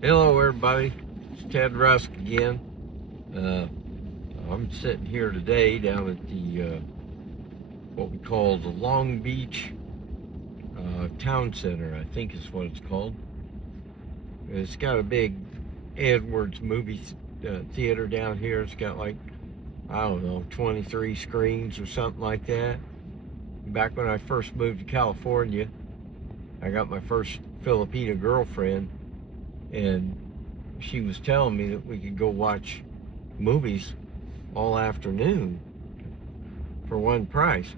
Hello everybody, it's Ted Rusk again. I'm sitting here today down at the what we call the Long Beach Town Center, I think is what it's called. It's got a big Edwards movie theater down here. It's got like, I don't know, 23 screens or something like that. Back when I first moved to California, I got my first Filipina girlfriend, and she was telling me that we could go watch movies all afternoon for one price.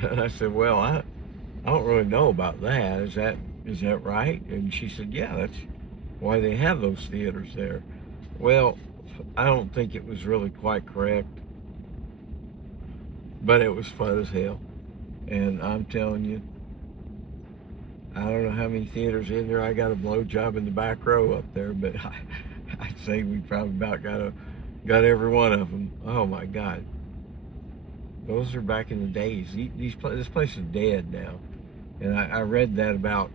And I said, well, I don't really know about that. Is that right? And she said, yeah, that's why they have those theaters there. Well, I don't think it was really quite correct, but it was fun as hell. And I'm telling you, I don't know how many theaters in there. I got a blowjob in the back row up there, but I'd say we probably about got every one of them. Oh my God, those are back in the days. This place is dead now, and I read that about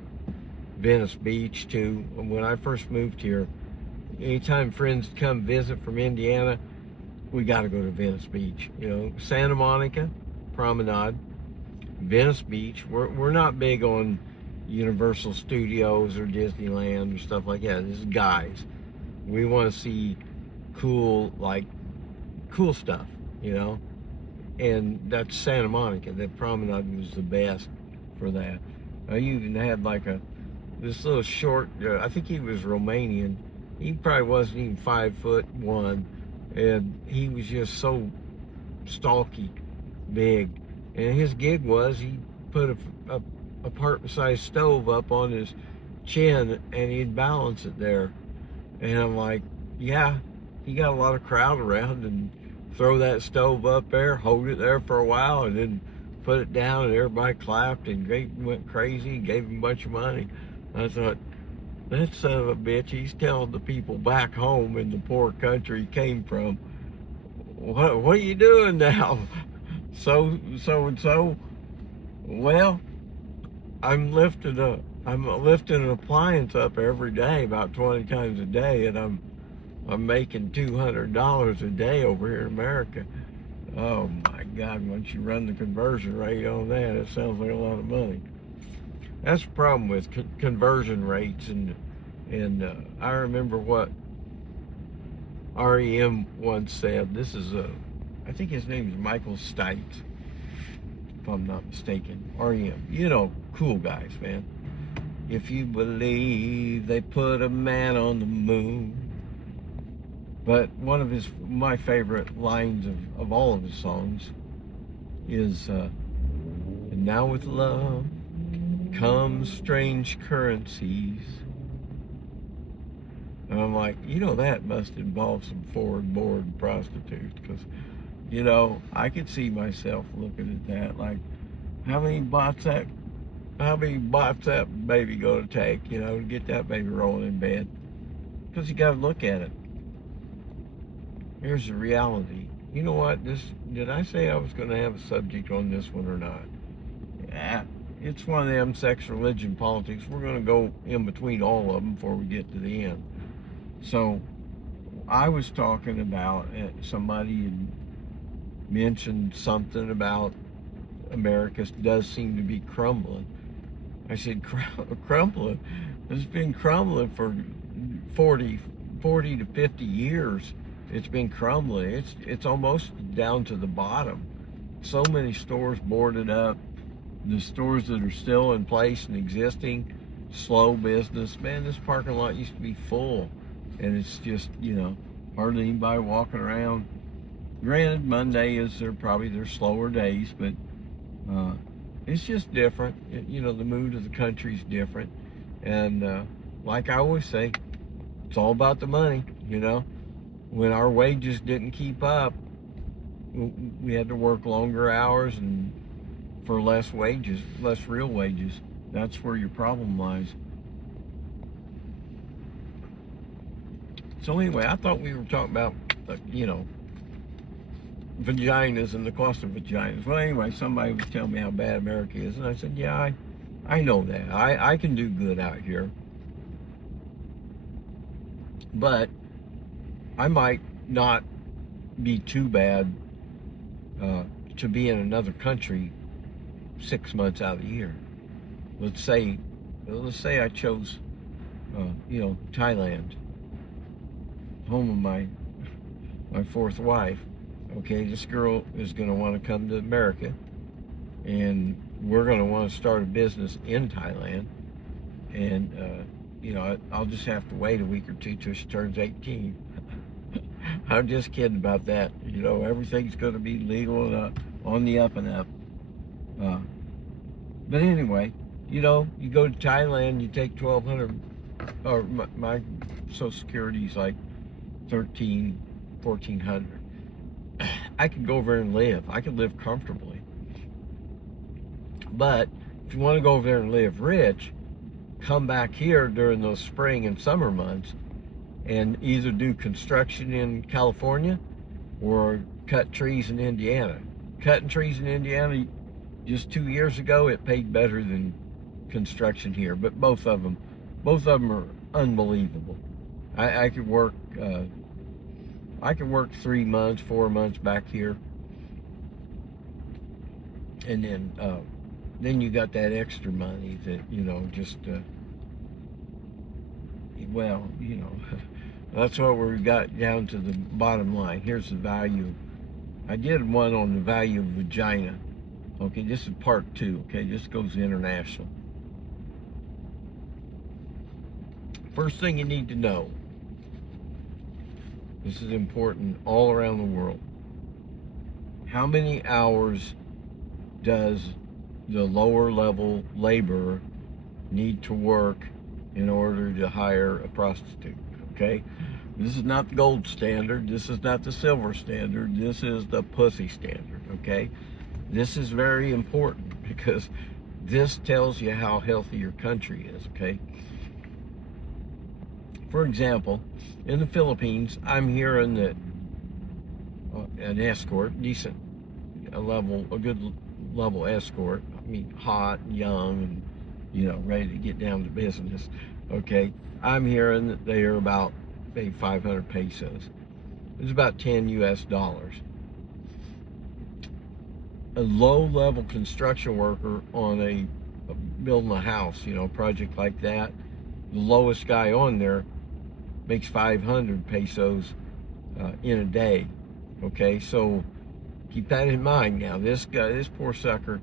Venice Beach too. When I first moved here, anytime friends come visit from Indiana, we got to go to Venice Beach. You know, Santa Monica Promenade, Venice Beach. We're not big on Universal Studios or Disneyland or stuff like that. This is guys. We want to see cool stuff, you know. And that's Santa Monica. That promenade was the best for that. You even had like this little short. I think he was Romanian. He probably wasn't even 5'1", and he was just so stalky, big. And his gig was he put a apartment-sized stove up on his chin and he'd balance it there. And I'm like, yeah, he got a lot of crowd around, and throw that stove up there, hold it there for a while, and then put it down, and everybody clapped and went crazy and gave him a bunch of money. I thought, that son of a bitch, he's telling the people back home in the poor country he came from, what are you doing now? So and so. Well, I'm lifting an appliance up every day, about 20 times a day, and I'm making $200 a day over here in America. Oh my God! Once you run the conversion rate on that, it sounds like a lot of money. That's the problem with conversion rates, and I remember what REM once said. This is I think his name is Michael Stites, if I'm not mistaken. REM, you know, cool guys, man. If you believe they put a man on the moon. But one of my favorite lines of all of his songs is, and now with love comes strange currencies. And I'm like, you know, that must involve some foreign born prostitutes, because, you know, I could see myself looking at that like, how many bots that baby gonna take, you know, to get that baby rolling in bed? Because you gotta look at it. Here's the reality. You know what? Did I say I was gonna have a subject on this one or not? Yeah, it's one of them sex, religion, politics. We're gonna go in between all of them before we get to the end. So I was talking about, somebody had mentioned something about America does seem to be crumbling. I said, crumbling? It's been crumbling for 40 to 50 years. It's been crumbling. It's almost down to the bottom. So many stores boarded up. The stores that are still in place and existing, slow business. Man, this parking lot used to be full, and it's just, you know, hardly anybody walking around. Granted, Monday is their slower days, but it's just different. You know, the mood of the country's different, and like I always say, it's all about the money. You know, when our wages didn't keep up, we had to work longer hours and for less wages, less real wages. That's where your problem lies. So anyway, I thought we were talking about, you know, vaginas and the cost of vaginas. Well, anyway, somebody was telling me how bad America is, and I said, yeah, I know that. I can do good out here. But I might not be too bad to be in another country 6 months out of the year. Let's say I chose, Thailand, home of my fourth wife. Okay, this girl is going to want to come to America, and we're going to want to start a business in Thailand. And I'll just have to wait a week or two till she turns 18. I'm just kidding about that. Everything's going to be legal and on the up and up. But anyway, you go to Thailand, you take 1,200, or my Social Security's like 1,400. I could go over there and live. I could live comfortably. But if you want to go over there and live rich, come back here during those spring and summer months and either do construction in California or cut trees in Indiana. Cutting trees in Indiana, just 2 years ago, it paid better than construction here. But both of them are unbelievable. I could work 3 months, 4 months back here, and then you got that extra money that that's what we got down to the bottom line. Here's the value. I did one on the value of vagina. Okay, this is part 2. Okay, this goes international. First thing you need to know, this is important all around the world. How many hours does the lower level laborer need to work in order to hire a prostitute? Okay, this is not the gold standard. This is not the silver standard. This is the pussy standard. Okay, this is very important because this tells you how healthy your country is. Okay, for example, in the Philippines, I'm hearing that an escort, a good level escort, I mean hot and young and ready to get down to business. Okay, I'm hearing that they are about maybe 500 pesos. It's about $10 US. A low-level construction worker on building a house, project like that, the lowest guy on there makes 500 pesos in a day. Okay, so keep that in mind. Now, this poor sucker,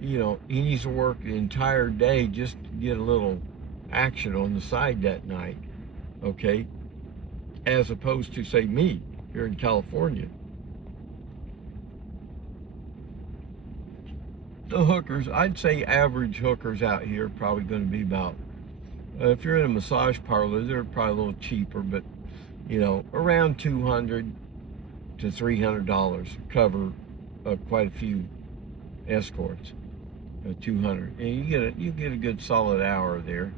he needs to work the entire day just to get a little action on the side that night. Okay, as opposed to, say, me here in California. The hookers, I'd say average hookers out here are probably going to be about, if you're in a massage parlor, they're probably a little cheaper, but around $200 to $300 cover quite a few escorts. 200, and you get a good solid hour there.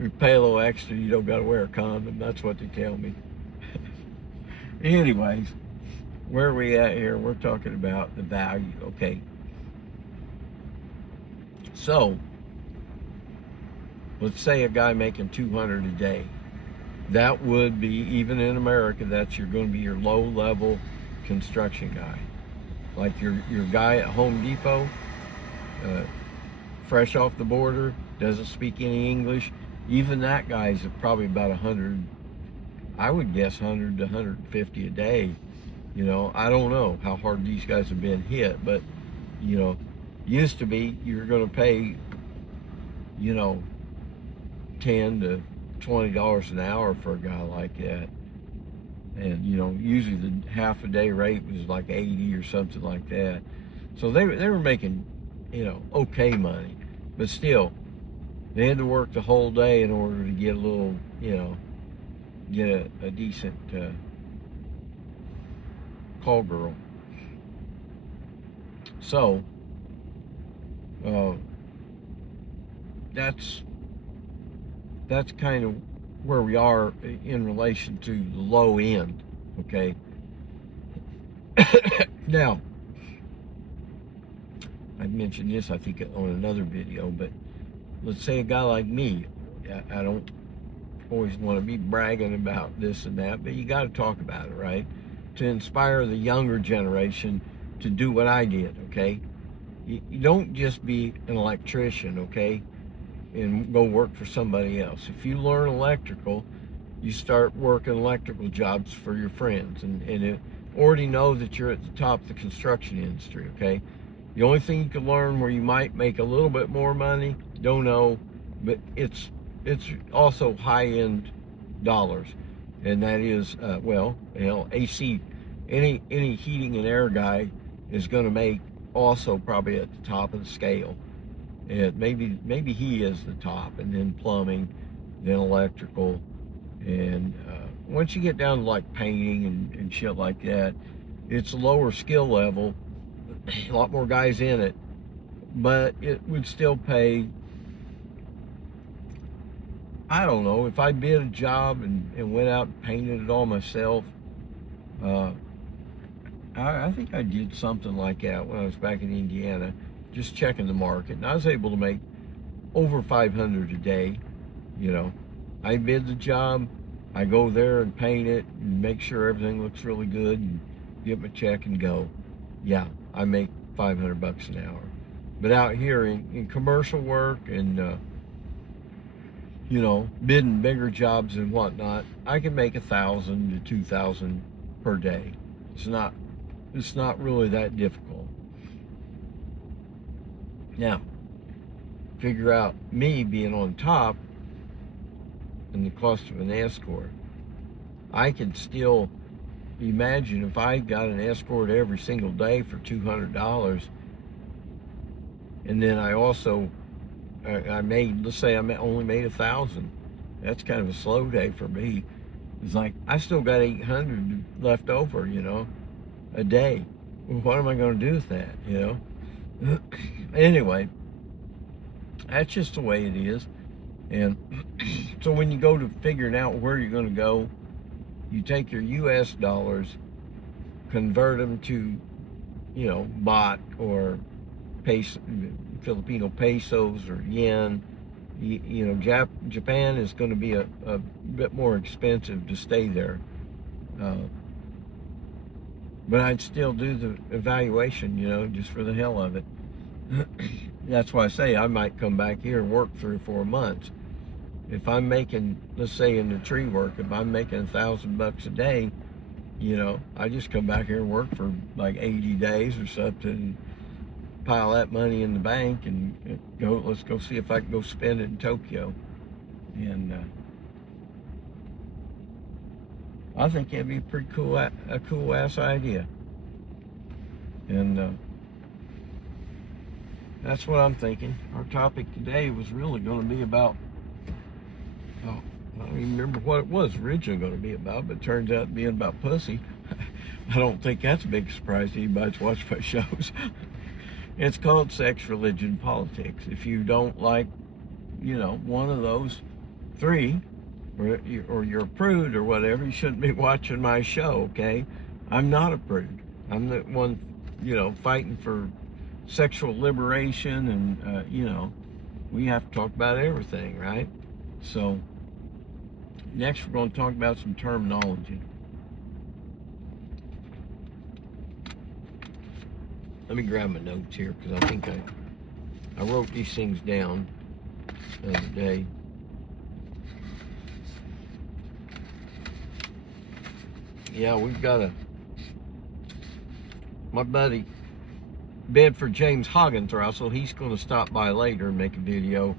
You pay a little extra, you don't got to wear a condom. That's what they tell me. Anyways, where are we at here? We're talking about the value. Okay, so let's say a guy making 200 a day. That would be, even in America, that's going to be your low-level construction guy. Like your guy at Home Depot, fresh off the border, doesn't speak any English. Even that guy's probably about 100, I would guess 100 to 150 a day. I don't know how hard these guys have been hit, but used to be you're going to pay $10 to $20 an hour for a guy like that, and usually the half a day rate was like 80 or something like that. So they were making okay money, but still they had to work the whole day in order to get a little get a decent call girl. So that's kind of where we are in relation to the low end. Okay. Now, I mentioned this, I think, on another video, but let's say a guy like me, I don't always want to be bragging about this and that, but you got to talk about it, right? To inspire the younger generation to do what I did, okay? You don't just be an electrician, okay, and go work for somebody else. If you learn electrical, you start working electrical jobs for your friends, and already know that you're at the top of the construction industry, okay? The only thing you can learn where you might make a little bit more money, don't know, but it's also high-end dollars, and that is well, AC. Any heating and air guy is going to make also probably at the top of the scale. And maybe he is the top, and then plumbing, then electrical, and once you get down to like painting and shit like that, it's a lower skill level, a lot more guys in it, but it would still pay. I don't know, if I bid a job and went out and painted it all myself, I think I did something like that when I was back in Indiana, just checking the market, and I was able to make over 500 a day. You know, I bid the job, I go there and paint it and make sure everything looks really good and get my check and go. Yeah, I make $500 an hour. But out here in commercial work and you know, bidding bigger jobs and whatnot, I can make 1,000 to 2,000 per day. It's not really that difficult. Now, figure out me being on top and the cost of an escort. I can still imagine if I got an escort every single day for $200, and then I also I made, let's say I only made 1,000. That's kind of a slow day for me. It's like I still got 800 left over, you know, a day. Well, what am I going to do with that, you know? Anyway, that's just the way it is. And so when you go to figuring out where you're going to go, you take your U.S. dollars, convert them to, you know, baht or Filipino pesos or yen. You know, Japan is going to be a bit more expensive to stay there. But I'd still do the evaluation, you know, just for the hell of it. That's why I say I might come back here and work 3 or 4 months. If I'm making, let's say in the tree work, if I'm making $1,000 a day, you know, I just come back here and work for like 80 days or something, pile that money in the bank and let's go see if I can go spend it in Tokyo. And I think it'd be a pretty cool, a cool ass idea. And that's what I'm thinking. Our topic today was really going to be about, I don't even remember what it was originally going to be about, but it turns out being about pussy. I don't think that's a big surprise to anybody that's watched my shows. It's called Sex, Religion, Politics. If you don't like, you know, one of those 3, or you're a prude or whatever, you shouldn't be watching my show, okay? I'm not a prude. I'm the one, you know, fighting for sexual liberation, and, you know, we have to talk about everything, right? So, next we're going to talk about some terminology. Let me grab my notes here, because I think I wrote these things down the other day. Yeah, we've got my buddy Bedford James Hoggenthrossel, he's going to stop by later and make a video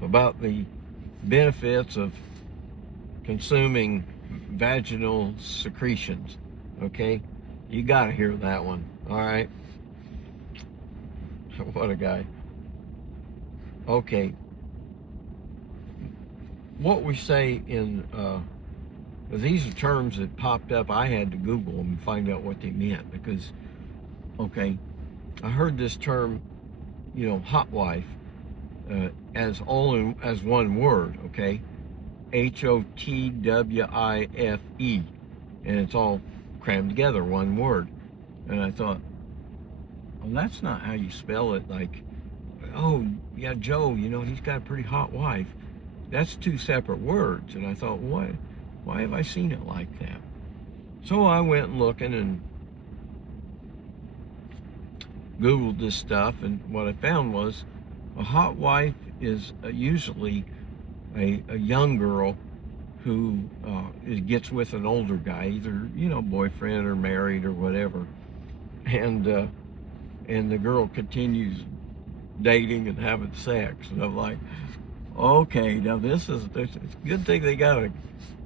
about the benefits of consuming vaginal secretions, okay? You got to hear that one, all right? What a guy. Okay. What we say in, these are terms that popped up. I had to Google them and find out what they meant because, okay, I heard this term, you know, Hotwife, as one word, okay? Hotwife, and it's all crammed together, one word. And I thought, well, that's not how you spell it. Like, oh, yeah, Joe, you know, he's got a pretty hot wife. That's two separate words. And I thought, why have I seen it like that? So I went looking and Googled this stuff, and what I found was a hot wife is usually a young girl who gets with an older guy, either, you know, boyfriend or married or whatever, and the girl continues dating and having sex. And I'm like, okay, now it's a good thing they got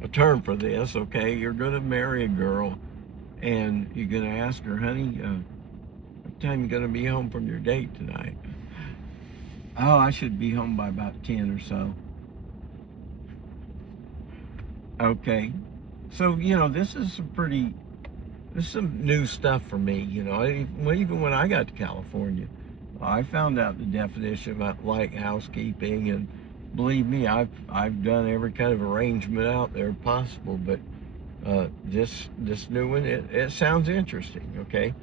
a term for this. Okay, you're gonna marry a girl, and you're gonna ask her, honey, what time you gonna be home from your date tonight? Oh, I should be home by about 10 or so. Okay, so you know, this is some new stuff for me. You know, even when I got to California, I found out the definition of like housekeeping, and believe me, I've done every kind of arrangement out there possible. But this new one, it sounds interesting. Okay,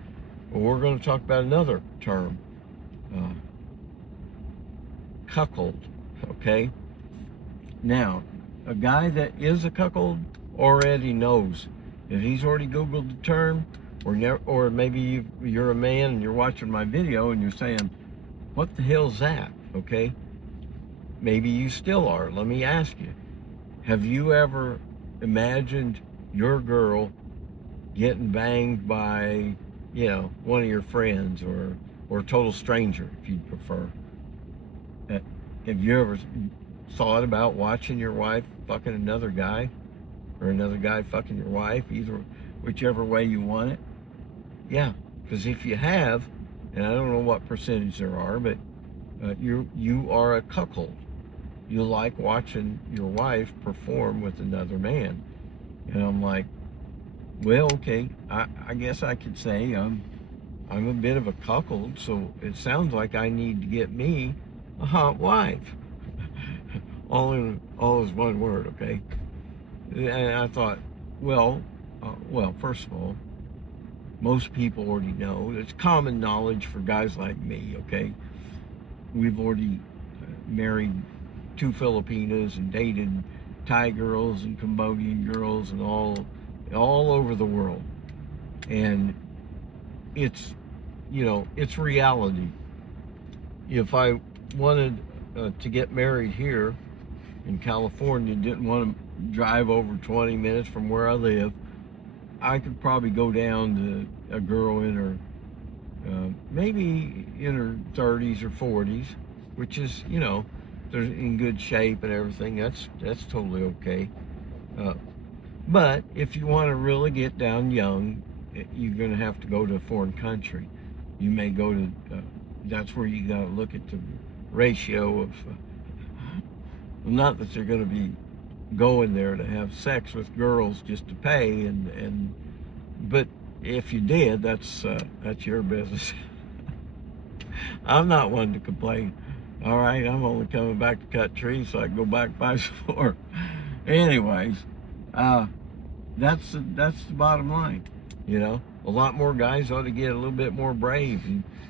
well, we're going to talk about another term, cuckold. Okay, now a guy that is a cuckold already knows. If he's already Googled the term, or maybe you're a man and you're watching my video and you're saying, what the hell's that? Okay, maybe you still are. Let me ask you, have you ever imagined your girl getting banged by, you know, one of your friends, or a total stranger, if you'd prefer? Have you ever thought about watching your wife fucking another guy, or another guy fucking your wife, whichever way you want it? Yeah, because if you have, and I don't know what percentage there are, but you are a cuckold. You like watching your wife perform with another man. And I'm like, well, okay, I guess I could say I'm a bit of a cuckold, so it sounds like I need to get me a hot wife. all is one word, okay? And I thought, well, first of all, most people already know. It's common knowledge for guys like me, okay? We've already married 2 Filipinas and dated Thai girls and Cambodian girls and all over the world. And it's, you know, it's reality. If I wanted to get married here in California, didn't want to drive over 20 minutes from where I live, I could probably go down to a girl in her maybe in her 30s or 40s, which is, you know, they're in good shape and everything. That's totally okay. But if you want to really get down young, you're going to have to go to a foreign country. You may go to, that's where you got to look at the ratio of, not that they're going to be going there to have sex with girls just to pay, but if you did, that's your business. I'm not one to complain. All right, I'm only coming back to cut trees so I can go back and buy some more. Anyways, that's the bottom line. You know, a lot more guys ought to get a little bit more brave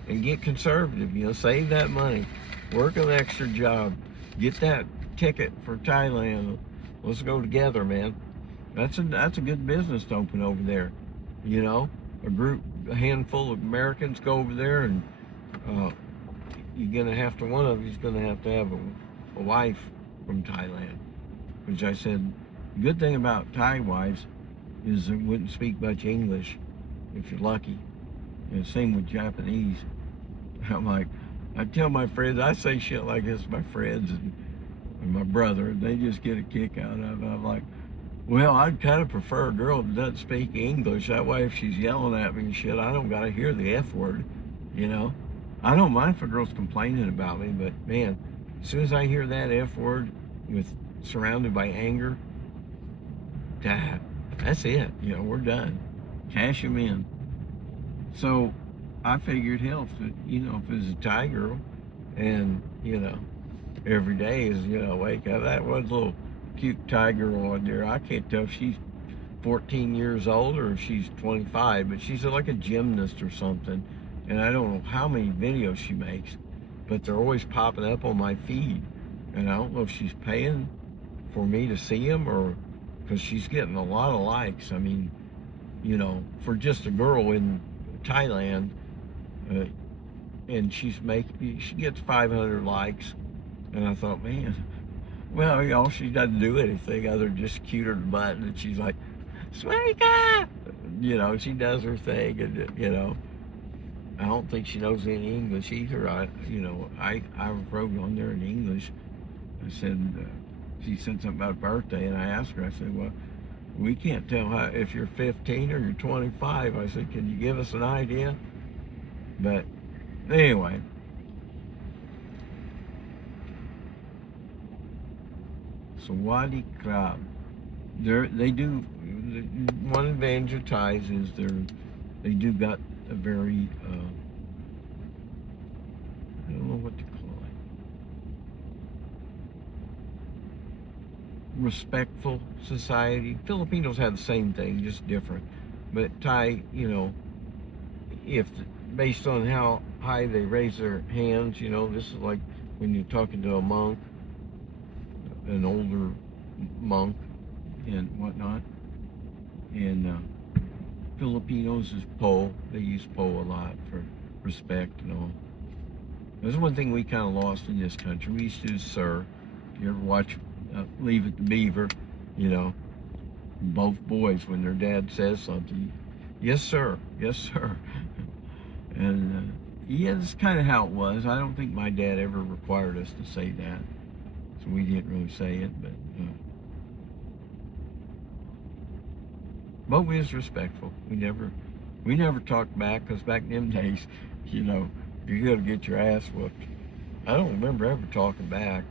and get conservative. You know, save that money, work an extra job, get that ticket for Thailand. Let's go together, man. That's a good business to open over there. You know, a handful of Americans go over there, and one of you's gonna have to have a wife from Thailand. Which I said, the good thing about Thai wives is they wouldn't speak much English if you're lucky. And same with Japanese. I'm like, I tell my friends, I say shit like this to my friends and my brother, they just get a kick out of it. I'm like, well, I'd kind of prefer a girl that doesn't speak English. That way, if she's yelling at me and shit, I don't gotta hear the F word, you know? I don't mind if a girl's complaining about me, but man, as soon as I hear that F word surrounded by anger, that's it. You know, we're done. Cash them in. So I figured, hell, if it was a Thai girl, and, you know, every day is, you know, wake up, that one little cute Thai girl on there, I can't tell if she's 14 years old or if she's 25, but she's like a gymnast or something, and I don't know how many videos she makes, but they're always popping up on my feed. And I don't know if she's paying for me to see them, or because she's getting a lot of likes. I mean, you know, for just a girl in Thailand, and she gets 500 likes. And I thought, man, well, you know, she doesn't do anything other than just cute her butt, and she's like, Swika! You know, she does her thing, and, you know, I don't think she knows any English either. I wrote on there in English. I said, she said something about a birthday, and I asked her, I said, well, we can't tell if you're 15 or you're 25. I said, can you give us an idea? But anyway, so Wadi Krab, they do, one advantage of Thais is they do got a very, I don't know what to call it, respectful society. Filipinos have the same thing, just different. But Thai, you know, based on how high they raise their hands, you know, this is like when you're talking to a monk, an older monk and whatnot. And Filipinos is po. They use po a lot for respect and all. There's one thing we kind of lost in this country. We used to use sir. If you ever watch Leave It to Beaver, you know, both boys, when their dad says something, yes sir, yes sir. And yeah, that's kind of how it was. I don't think my dad ever required us to say that, so we didn't really say it, but we was respectful. We never talked back, because back in them days, you know, you're gonna get your ass whooped. I don't remember ever talking back.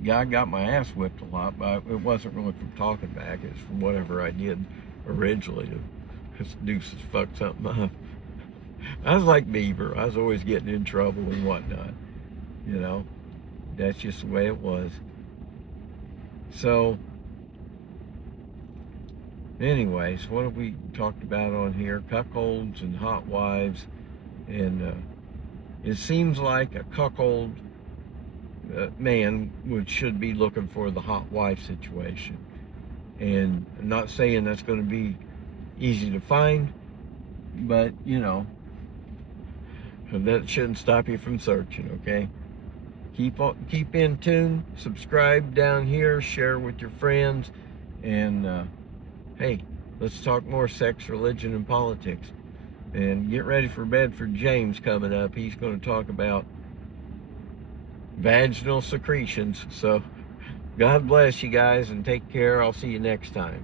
Yeah, I got my ass whipped a lot, but it wasn't really from talking back. It's from whatever I did originally to do fuck something up. I was like Beaver. I was always getting in trouble and whatnot. You know, that's just the way it was. So, anyways, what have we talked about on here? Cuckolds and hot wives. And it seems like a cuckold man should be looking for the hot wife situation. And I'm not saying that's going to be easy to find, but, you know, that shouldn't stop you from searching, okay? Keep in tune, subscribe down here, share with your friends, and hey, let's talk more sex, religion, and politics. And get ready for Bedford James coming up. He's going to talk about vaginal secretions. So God bless you guys, and take care. I'll see you next time.